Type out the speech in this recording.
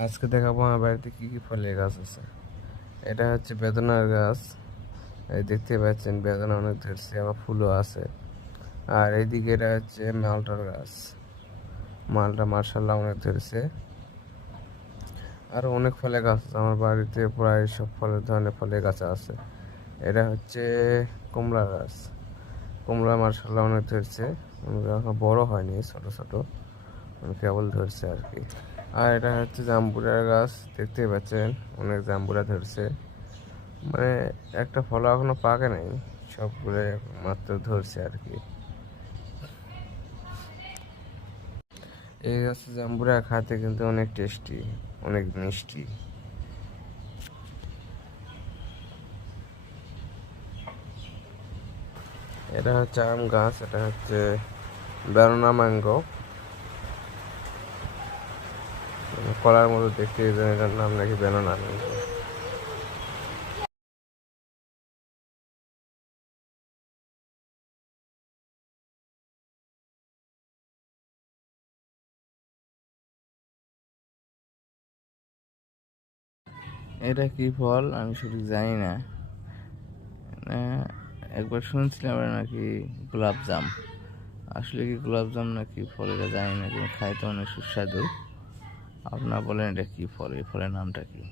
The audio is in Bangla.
আজকে দেখাবো আমার বাড়িতে কি কি ফলের গাছ আছে। এটা হচ্ছে বেদনার গাছ। এই দেখতে পাচ্ছেন বেদনা অনেক ধরছে, আবার ফুলও আছে। আর এইদিকে এটা হচ্ছে মালটার গাছ। মালটা মার্শাল্লাহ অনেক ধরছে। আরও অনেক ফলের গাছ আছে আমার বাড়িতে, প্রায় সব ধরনের ফলের গাছ আছে। এটা হচ্ছে কমলা গাছ। কমলা মার্শাল্লাহ অনেক ধরছে, বড় হয়নি, ছোট ছোট কেবল ধরছে আর কি। আর এটা হচ্ছে জাম্বুরার গাছ, দেখতেই পাচ্ছেন অনেক জাম্বুরা ধরছে। মানে একটা ফল এখনো পাকে নাই, সবগুলো মাত্র ধরছে আর কি। এই গাছে জাম্বুরা খাতে কিন্তু অনেক টেস্টি, অনেক মিষ্টি। এটা হচ্ছে আম গাছ, এটা হচ্ছে বেনানা ম্যাঙ্গো, কলার মতো দেখতে। এটার নাম নাকি বেনানা ম্যাঙ্গো। এটা কি ফল আমি সঠিক জানি না। একবার শুনছিলাম এটা নাকি গোলাপজাম। আসলে কি গোলাপজাম নাকি ফল এটা জানি না, কিন্তু খাইতে অনেক সুস্বাদু। আপনারা বলেন এটা কি ফল, এই ফলের নামটা কি?